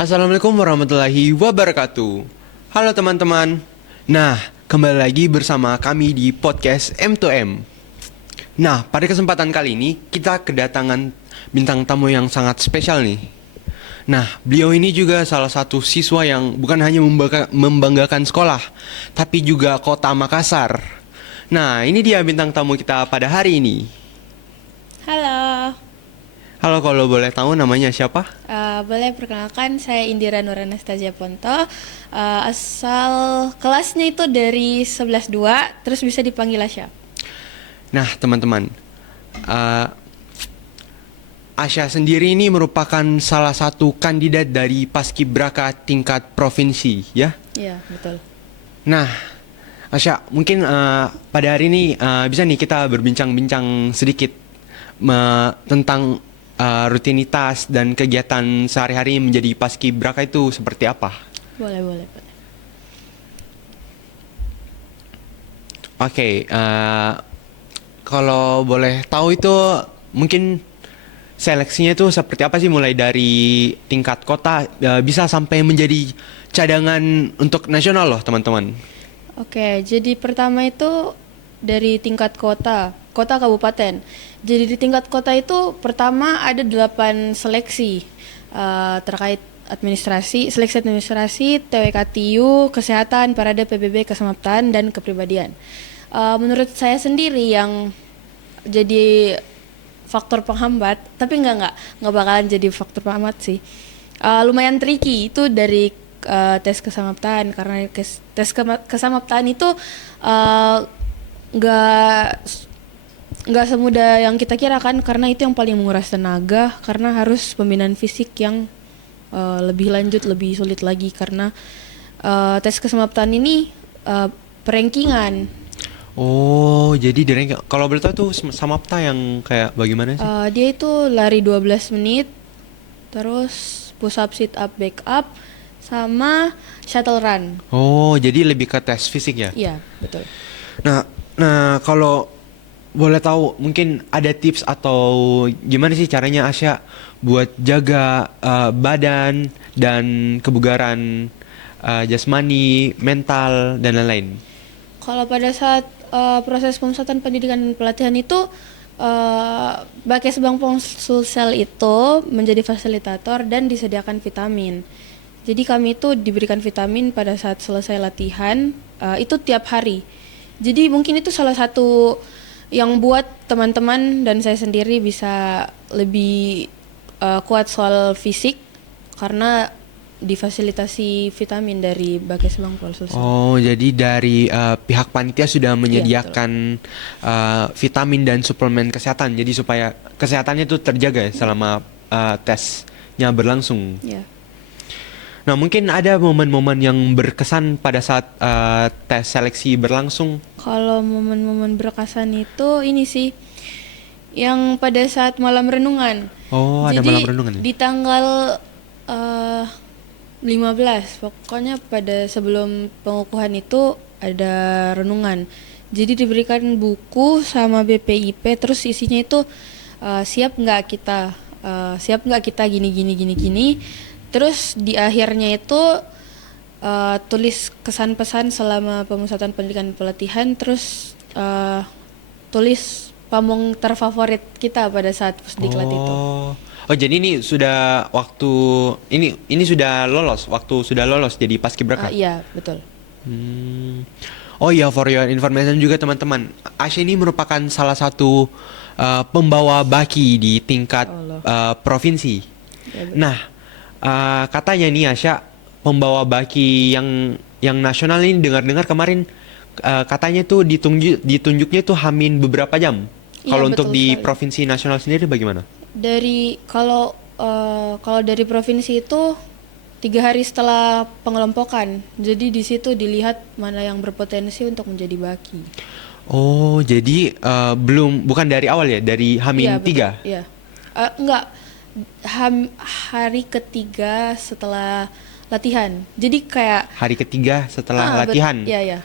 Assalamualaikum warahmatullahi wabarakatuh. Halo teman-teman. Nah, kembali lagi bersama kami di podcast M2M. Nah, pada kesempatan kali ini kita kedatangan bintang tamu yang sangat spesial nih. Nah, beliau ini juga salah satu siswa yang bukan hanya membanggakan sekolah, tapi juga kota Makassar. Nah, ini dia bintang tamu kita pada hari ini. Halo, Halo, kalau boleh tahu namanya siapa? boleh perkenalkan saya Indira Nur Anastasia Ponto. Asal kelasnya itu dari 11.2, terus bisa dipanggil Asya. Nah, teman-teman, uh, Asya sendiri ini merupakan salah satu kandidat dari Paskibraka tingkat provinsi, ya. Iya, betul. Nah, Asya, mungkin pada hari ini bisa nih kita berbincang-bincang sedikit tentang rutinitas dan kegiatan sehari-hari menjadi Paskibraka itu seperti apa? Boleh, boleh, boleh. Oke, kalau boleh tahu itu mungkin seleksinya itu seperti apa sih, mulai dari tingkat kota bisa sampai menjadi cadangan untuk nasional loh teman-teman. Oke, jadi pertama itu dari tingkat kota kabupaten. Jadi di tingkat kota itu pertama ada 8 seleksi terkait seleksi administrasi, TWK TIU, kesehatan, parade PBB, kesamaptaan, dan kepribadian. Menurut saya sendiri yang jadi faktor penghambat, tapi nggak bakalan jadi faktor penghambat sih. Lumayan tricky itu dari tes kesamaptaan, karena kesamaptaan itu uh, nggak nggak semudah yang kita kira kan, karena itu yang paling menguras tenaga, karena harus pembinaan fisik yang lebih lanjut, lebih sulit lagi, karena tes kesamaptaan ini perankingan. Oh, jadi kalau boleh tahu tuh Samapta yang kayak bagaimana sih? Dia itu lari 12 menit, terus push up, sit up, back up, sama shuttle run. Oh, jadi lebih ke tes fisik ya? Iya, betul. Nah, nah, kalau boleh tahu mungkin ada tips atau gimana sih caranya Asya buat jaga badan dan kebugaran jasmani, mental dan lain-lain. Kalau pada saat proses pemusatan pendidikan dan pelatihan itu, Bakes Bank Sulsel itu menjadi fasilitator dan disediakan vitamin. Jadi kami itu diberikan vitamin pada saat selesai latihan, itu tiap hari. Jadi mungkin itu salah satu yang buat teman-teman dan saya sendiri bisa lebih kuat soal fisik, karena difasilitasi vitamin dari Bakes Bank Sulsel. Oh, jadi dari pihak panitia sudah Iya, betul. menyediakan vitamin dan suplemen kesehatan, jadi supaya kesehatannya itu terjaga ya selama tesnya berlangsung. Ya. Nah, mungkin ada momen-momen yang berkesan pada saat tes seleksi berlangsung. Kalau momen-momen berkesan itu ini sih, yang pada saat malam renungan. Oh, ada Jadi malam renungan ya? di tanggal eh, 15, pokoknya pada sebelum pengukuhan itu ada renungan. Jadi diberikan buku sama BPIP, terus isinya itu siap nggak kita gini gini gini gini. Terus di akhirnya itu tulis kesan pesan selama pemusatan pendidikan pelatihan, terus tulis pamong terfavorit kita pada saat pusdiklat itu. Oh, jadi ini sudah waktu ini sudah lolos, waktu sudah lolos jadi paskibraka. Iya, betul. Hmm. Oh iya, for your information juga teman-teman, Asya ini merupakan salah satu pembawa baki di tingkat Allah. provinsi. Ya, betul. Nah, katanya nih Asya pembawa baki yang nasional ini, dengar-dengar kemarin katanya tuh ditunjuknya tuh hamin beberapa jam. Iya, Kalau untuk betul di sekali. provinsi nasional sendiri bagaimana? Kalau dari provinsi itu 3 hari setelah pengelompokan, jadi di situ dilihat mana yang berpotensi untuk menjadi baki. Oh, jadi bukan dari awal ya, dari Iya, Hamin betul. 3. Iya. Enggak, hari ketiga setelah latihan. Jadi kayak Hari ketiga setelah latihan. Iya, iya.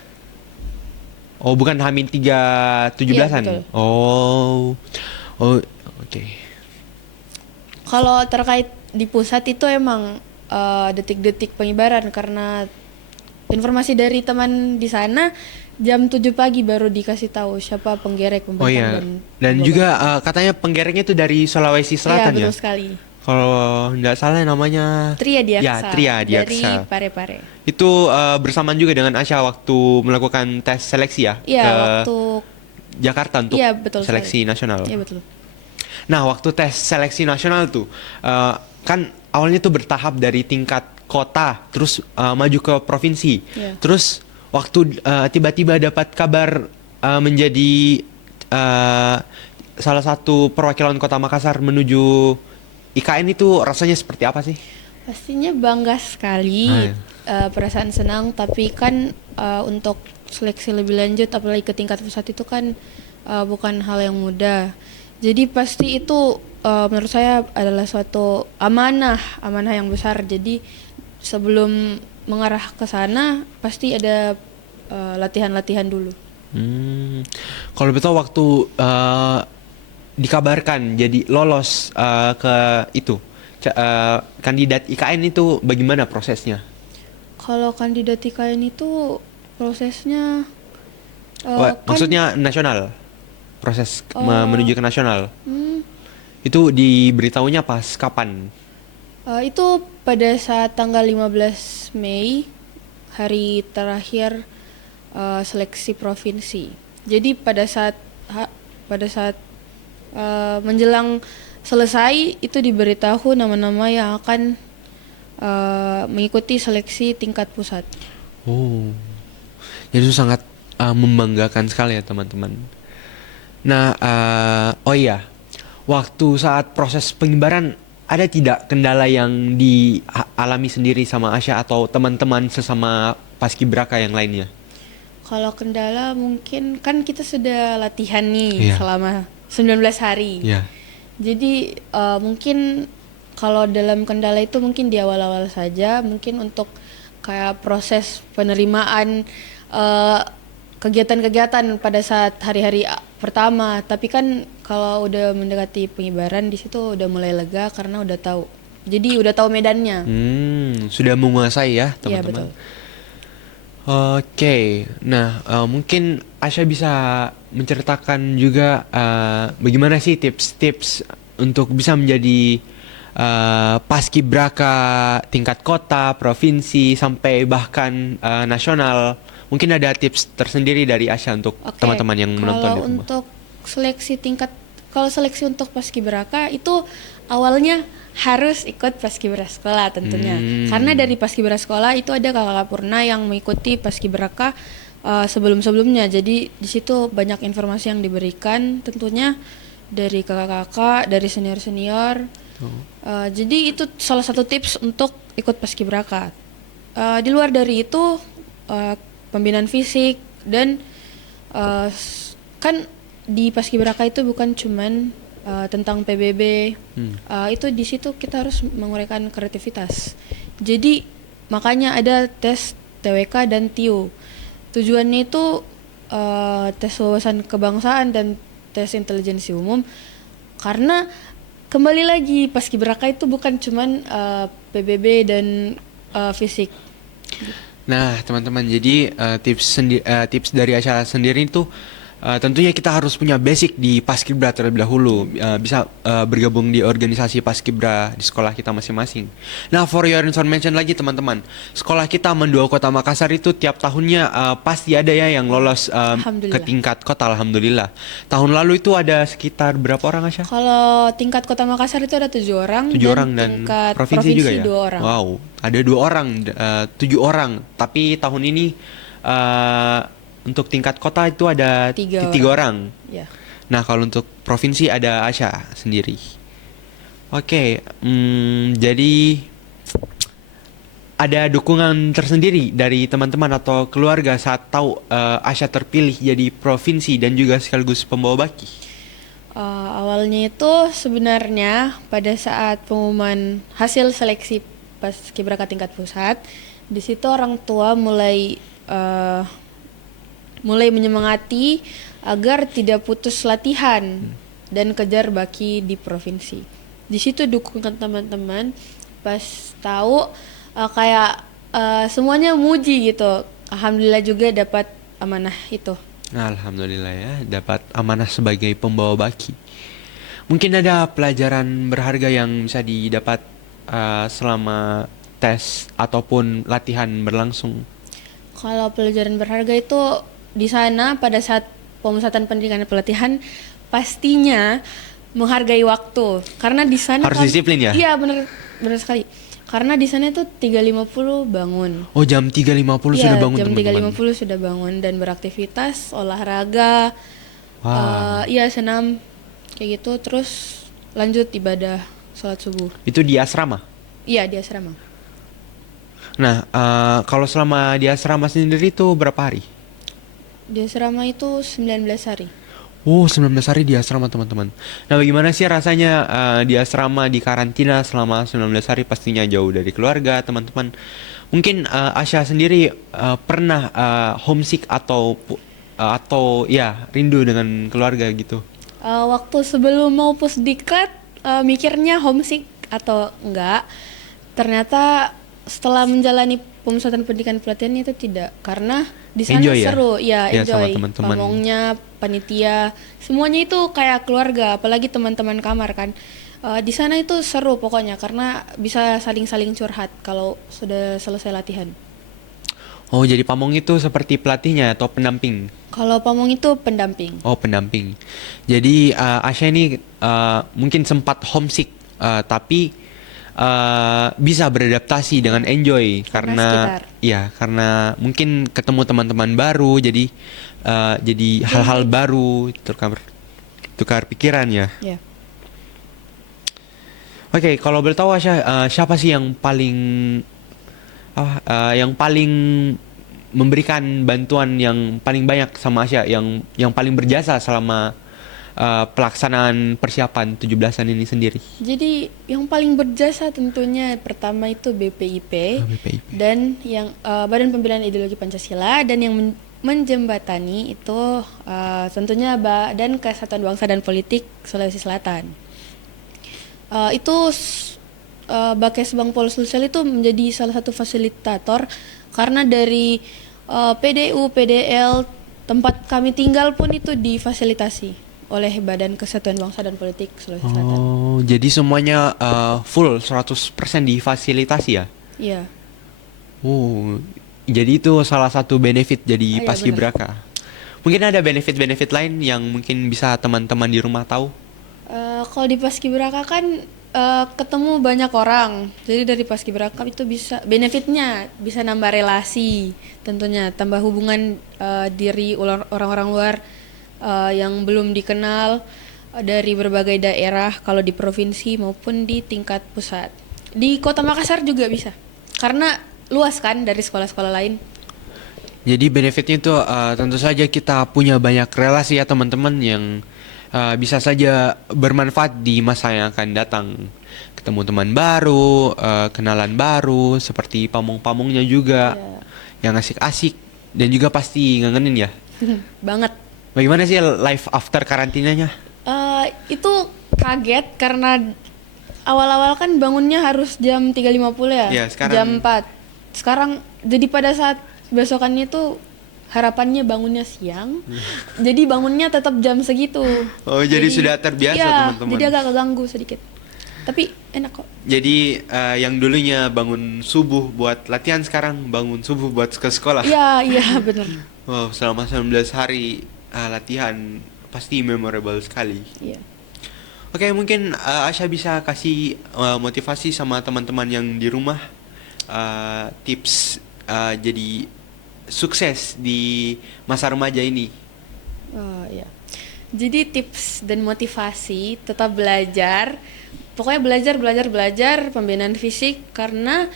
Oh, bukan Hamin 3 Iya, 17-an. betul. Oh. Oh, oke. Kalau terkait di pusat itu emang detik-detik pengibaran, karena informasi dari teman di sana jam 7 pagi baru dikasih tahu siapa penggerek, Oh pembentang iya. dan Dan pembawa juga baki. katanya penggereknya itu dari Sulawesi Iya, Selatan ya. betul sekali. Kalau nggak salah namanya Tria ya Diaksa Tria dari Diaksa. Parepare. Itu bersamaan juga dengan Asya waktu melakukan tes seleksi ya Iya, ke waktu Jakarta untuk iya betul seleksi sekali. nasional. Iya betul. Nah, waktu tes seleksi nasional tuh kan awalnya tuh bertahap dari tingkat kota, terus maju ke provinsi. Iya. Terus waktu tiba-tiba dapat kabar menjadi eh, salah satu perwakilan Kota Makassar menuju IKN itu rasanya seperti apa sih? Pastinya bangga sekali, Ah, ya. perasaan senang, tapi kan untuk seleksi lebih lanjut apalagi ke tingkat pusat itu kan bukan hal yang mudah. Jadi pasti itu menurut saya adalah suatu amanah yang besar. Jadi sebelum mengarah ke sana pasti ada latihan-latihan dulu. Kalau betul waktu dikabarkan jadi lolos ke itu kandidat IKN itu bagaimana prosesnya? Kalau kandidat IKN itu prosesnya Wah, kan maksudnya nasional, proses menuju ke nasional. hmm, Itu diberitahunya pas kapan? itu pada saat tanggal 15 Mei, hari terakhir seleksi provinsi. Jadi pada saat menjelang selesai itu diberitahu nama-nama yang akan mengikuti seleksi tingkat pusat. Oh, jadi itu sangat membanggakan sekali ya teman-teman. Nah, oh iya, waktu saat proses pengibaran ada tidak kendala yang dialami sendiri sama Asya atau teman-teman sesama paskibraka yang lainnya? Kalau kendala mungkin kan kita sudah latihan nih Iya. selama 19 hari. Ya. Jadi mungkin kalau dalam kendala itu mungkin di awal-awal saja, mungkin untuk kayak proses penerimaan eh, kegiatan-kegiatan pada saat hari-hari pertama. Tapi kan kalau udah mendekati pengibaran di situ udah mulai lega karena udah tahu. Jadi udah tahu medannya. Sudah menguasai ya Iya teman-teman. betul. Oke, nah mungkin Asya bisa menceritakan juga bagaimana sih tips-tips untuk bisa menjadi paskibraka tingkat kota, provinsi, sampai bahkan nasional. Mungkin ada tips tersendiri dari Asya untuk Oke, teman-teman yang menonton di kalau rumah. untuk kalau seleksi untuk paskibraka itu awalnya harus ikut paskibraka sekolah tentunya. Karena dari paskibraka sekolah itu ada kakak Purna yang mengikuti paskibraka sebelum-sebelumnya. Jadi di situ banyak informasi yang diberikan tentunya dari kakak-kakak, dari senior-senior. Jadi itu salah satu tips untuk ikut paskibraka. Di luar dari itu pembinaan fisik dan kan di paskibraka itu bukan cuman tentang PBB. Itu di situ kita harus menguraikan kreativitas. Jadi makanya ada tes TWK dan TIU. Tujuannya itu tes wawasan kebangsaan dan tes intelijensi umum, karena kembali lagi paskibraka itu bukan cuman PBB dan fisik. Nah, teman-teman, jadi tips dari Asya sendiri itu tentunya kita harus punya basic di Paskibra terlebih dahulu, bisa bergabung di organisasi Paskibra di sekolah kita masing-masing. Nah, for your information lagi teman-teman, sekolah kita Mendua Kota Makassar itu tiap tahunnya pasti ada ya yang lolos ke Alhamdulillah. tingkat kota, alhamdulillah. Tahun lalu itu ada sekitar berapa orang Asya? Kalau tingkat Kota Makassar itu ada 7 orang, 7 orang dan tingkat provinsi juga ya? 2 orang. Wow, ada 2 orang, 7 orang. Tapi tahun ini untuk tingkat kota itu ada 3 orang. Ya. Nah, kalau untuk provinsi ada Asya sendiri. Oke, jadi ada dukungan tersendiri dari teman-teman atau keluarga saat tahu Asya terpilih jadi provinsi dan juga sekaligus pembawa baki. Awalnya itu sebenarnya pada saat pengumuman hasil seleksi paskibraka tingkat pusat, di situ orang tua mulai menyemangati agar tidak putus latihan dan kejar baki di provinsi. Di situ dukungan teman-teman pas tahu kayak semuanya muji gitu. Alhamdulillah juga dapat amanah itu. Alhamdulillah ya, dapat amanah sebagai pembawa baki. Mungkin ada pelajaran berharga yang bisa didapat selama tes ataupun latihan berlangsung. Kalau pelajaran berharga itu di sana pada saat pemusatan pendidikan dan pelatihan pastinya menghargai waktu. Karena di sana Harus disiplin ya? Iya, benar benar sekali. Karena di sana itu 3.50 bangun. Oh, jam 3.50 sudah bangun jam teman-teman. 3.50 sudah bangun dan beraktivitas, olahraga, Wah, iya senam kayak gitu, terus lanjut ibadah sholat subuh. itu di asrama. Iya di asrama. Nah, kalau selama di asrama sendiri itu berapa hari? Di asrama itu 19 hari. Oh, 19 hari di asrama teman-teman. Nah, bagaimana sih rasanya di asrama, di karantina selama 19 hari, pastinya jauh dari keluarga, teman-teman. Mungkin Asya sendiri pernah homesick atau ya rindu dengan keluarga gitu. Waktu sebelum mau pusdiklat mikirnya homesick atau enggak. Ternyata setelah menjalani pemusatan pendidikan pelatihan itu tidak, karena di sana Enjoy ya? seru Ya, sama enjoy. teman-teman. Pamongnya, panitia, semuanya itu kayak keluarga, apalagi teman-teman kamar kan. Di sana itu seru pokoknya karena bisa saling-saling curhat kalau sudah selesai latihan. Oh, jadi pamong itu seperti pelatihnya atau pendamping? Kalau pamong itu pendamping. Oh, pendamping. Jadi Asya ini mungkin sempat homesick, tapi bisa beradaptasi dengan enjoy Karena karena mungkin ketemu teman-teman baru, jadi hal-hal baru, tukar pikiran ya. Ya. Oke, kalau boleh tahu Asya, siapa sih yang paling memberikan bantuan yang paling banyak sama Asya, yang paling berjasa selama pelaksanaan persiapan 17-an ini sendiri? Jadi yang paling berjasa tentunya pertama itu BPIP, BPIP. dan yang Badan Pembinaan Ideologi Pancasila, dan yang menjembatani itu tentunya Badan Kesatuan Bangsa dan Politik Sulawesi Selatan. Bakesbang Polos Sulsel itu menjadi salah satu fasilitator karena dari PDU, PDL, tempat kami tinggal pun itu difasilitasi oleh Badan Kesatuan Bangsa dan Politik Sulawesi Selatan. Oh, jadi semuanya full 100% difasilitasi ya? Iya. Oh, jadi itu salah satu benefit jadi Iya, paskibraka. Mungkin ada benefit-benefit lain yang mungkin bisa teman-teman di rumah tahu? Kalau di paskibraka kan ketemu banyak orang. Jadi dari paskibraka itu bisa benefitnya bisa nambah relasi, tentunya tambah hubungan diri orang-orang luar yang belum dikenal dari berbagai daerah, kalau di provinsi maupun di tingkat pusat. Di Kota Makassar juga bisa, karena luas kan dari sekolah-sekolah lain. Jadi benefitnya itu tentu saja kita punya banyak relasi ya teman-teman yang bisa saja bermanfaat di masa yang akan datang. Ketemu teman baru, kenalan baru, seperti pamong-pamongnya juga yang asik-asik dan juga pasti ngangenin ya. Banget. Bagaimana sih life after karantinanya? Itu kaget karena awal-awal kan bangunnya harus jam 3.50 ya. Ya, sekarang jam 4. Sekarang jadi pada saat besokannya tuh harapannya bangunnya siang. Jadi bangunnya tetap jam segitu. Oh, jadi sudah terbiasa teman-teman. Jadi agak keganggu sedikit. Tapi enak kok. Jadi yang dulunya bangun subuh buat latihan, sekarang bangun subuh buat ke sekolah. Iya benar. Wow, selama 19 hari latihan pasti memorable sekali. Iya. Oke, mungkin Asya bisa kasih motivasi sama teman-teman yang di rumah, tips jadi sukses di masa remaja ini. Iya. Jadi tips dan motivasi tetap belajar. Pokoknya belajar, pembinaan fisik, karena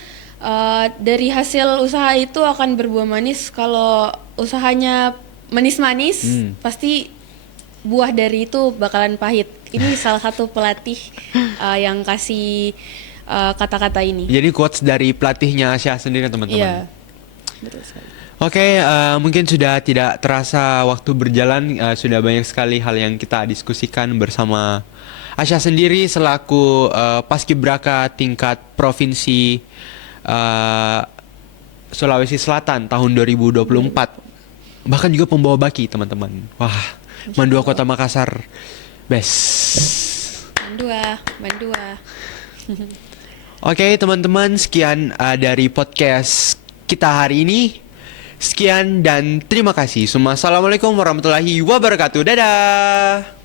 dari hasil usaha itu akan berbuah manis. Kalau usahanya manis-manis, pasti buah dari itu bakalan pahit. Ini salah satu pelatih yang kasih kata-kata ini. Jadi quotes dari pelatihnya Asya sendiri teman-teman. Iya. Betul sekali. Oke, mungkin sudah tidak terasa waktu berjalan, sudah banyak sekali hal yang kita diskusikan bersama Asya sendiri selaku paskibraka tingkat provinsi eh, Sulawesi Selatan tahun 2024. Bahkan juga pembawa baki, teman-teman. Wah, Mandua Kota Makassar, best. Mandua. Oke, teman-teman, sekian dari podcast kita hari ini. Sekian dan terima kasih. Assalamualaikum warahmatullahi wabarakatuh. Dadah.